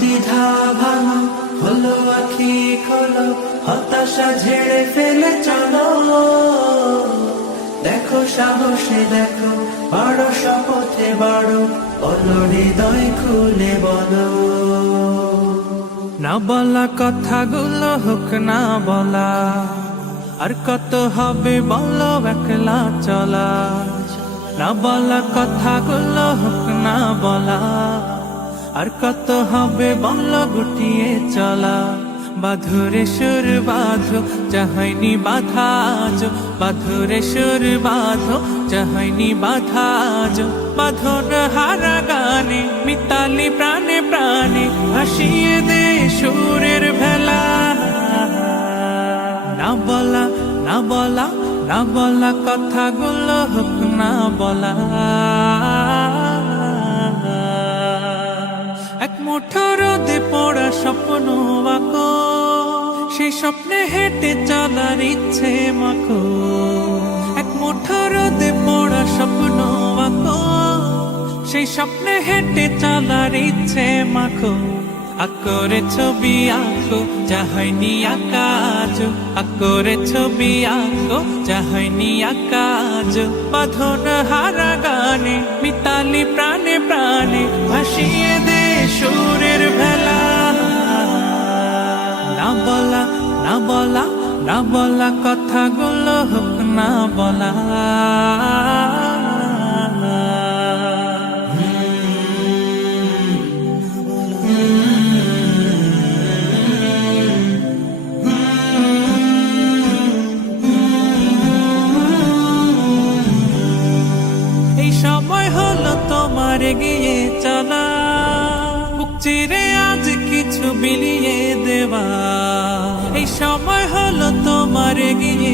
দ্বিধা ভাঙো, খোলো আখি খোলো, হতাশা ঝেড়ে ফেলে চলো। দেখো সাহসে দেখো, বাড়ো শপথে বাড়ো, বলো হৃদয় খুলে বলো। না বলা কথাগুলো হোক না বলা, আর কত হবে বলো একলা চলা। না বলা কথাগুলো হোক না বলা, আর কত হবে বলো গুটিয়ে চলা। বাঁধরে সুর বাঁধো, চাহনি বাধা আজ, বাঁধরে সুর বাঁধো, চাহনি বাধা আজ। বাঁধন হারা গানে মিতালি প্রাণে প্রাণে, ভাসিয়ে দে সুরের ভেলা। না বলা না বলা না বলা কথাগুলো হোক না বলা। এক মুঠো রোদে পড়া স্বপ্ন আঁকো, সেই স্বপ্নে হেঁটে চলার ইচ্ছে মাখো। এক মুঠো রোদে পড়া স্বপ্ন আঁকো, সেই স্বপ্নে হেঁটে চলার ইচ্ছে মাখো। আকরে ছবি আঁকো, যা হয়নি আঁকা আজ, আকরে ছবি আঁকো, যা হয়নি আঁকা আজ। বাঁধন হারা গানে মিতালি প্রাণে প্রাণে, ভাসিয়ে দে সুরের ভেলা। না বলা না বলা না বলা কথাগুলো হোক না বলা। এই সময় হলো তোমার এগিয়ে চলা, বুক চিরে আজ কিছু বিলিয়ে দেওয়া। এই সময় হলো তোমার এগিয়ে